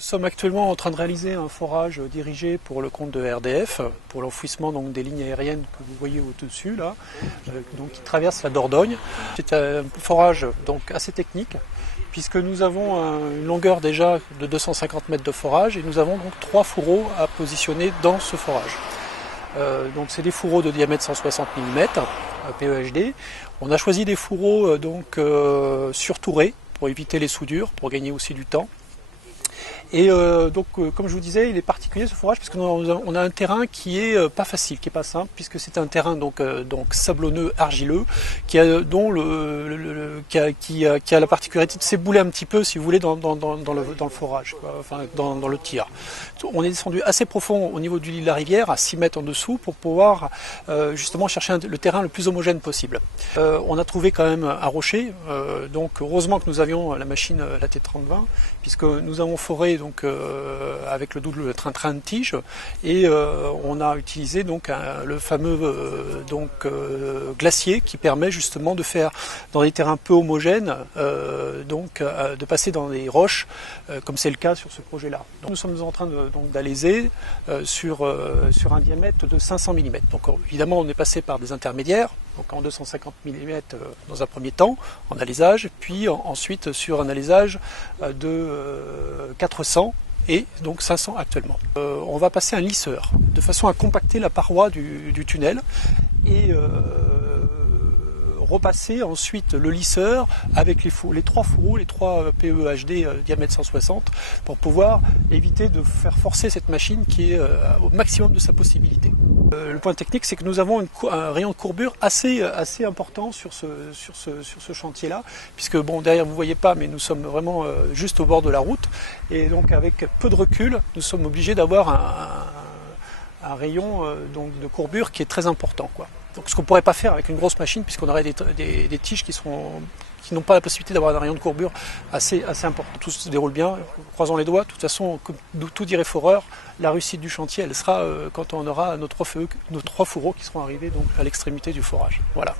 Nous sommes actuellement en train de réaliser un forage dirigé pour le compte de RDF, pour l'enfouissement donc des lignes aériennes que vous voyez au-dessus là, donc qui traverse la Dordogne. C'est un forage donc assez technique, puisque nous avons une longueur déjà de 250 mètres de forage et nous avons donc 3 fourreaux à positionner dans ce forage. Donc c'est des fourreaux de diamètre 160 mm PEHD. On a choisi des fourreaux surtourés pour éviter les soudures, pour gagner aussi du temps. Et comme je vous disais, il est particulier ce forage parce qu'on a un terrain qui est pas facile, qui est pas simple, puisque c'est un terrain donc sablonneux, argileux, qui a la particularité de s'ébouler un petit peu, si vous voulez, dans le forage, quoi, enfin dans le tir. On est descendu assez profond au niveau du lit de la rivière, à 6 mètres en dessous, pour pouvoir justement chercher le terrain le plus homogène possible. On a trouvé quand même un rocher, donc heureusement que nous avions la machine, la T30-20, puisque nous avons foré donc avec le double train-train de tige et on a utilisé donc le fameux glacier qui permet justement de faire dans des terrains peu homogènes de passer dans des roches comme c'est le cas sur ce projet-là. Nous sommes en train d'alaiser sur un diamètre de 500 mm. Donc évidemment on est passé par des intermédiaires, donc en 250 mm dans un premier temps en alésage, puis ensuite sur un alésage de 400 et donc 500 actuellement. On va passer un lisseur de façon à compacter la paroi du tunnel et repasser ensuite le lisseur avec les 3 fourreaux, les 3 PEHD diamètre 160 pour pouvoir éviter de faire forcer cette machine qui est au maximum de sa possibilité. Le point technique, c'est que nous avons un rayon de courbure assez important sur ce chantier-là, puisque bon, derrière vous ne voyez pas, mais nous sommes vraiment juste au bord de la route, et donc avec peu de recul, nous sommes obligés d'avoir un rayon de courbure qui est très important, quoi. Donc ce qu'on ne pourrait pas faire avec une grosse machine, puisqu'on aurait des tiges qui n'ont pas la possibilité d'avoir un rayon de courbure assez important. Tout se déroule bien, croisons les doigts. De toute façon, comme tout dirait foreur, la réussite du chantier, elle sera quand on aura nos 3 fourreaux qui seront arrivés donc à l'extrémité du forage. Voilà.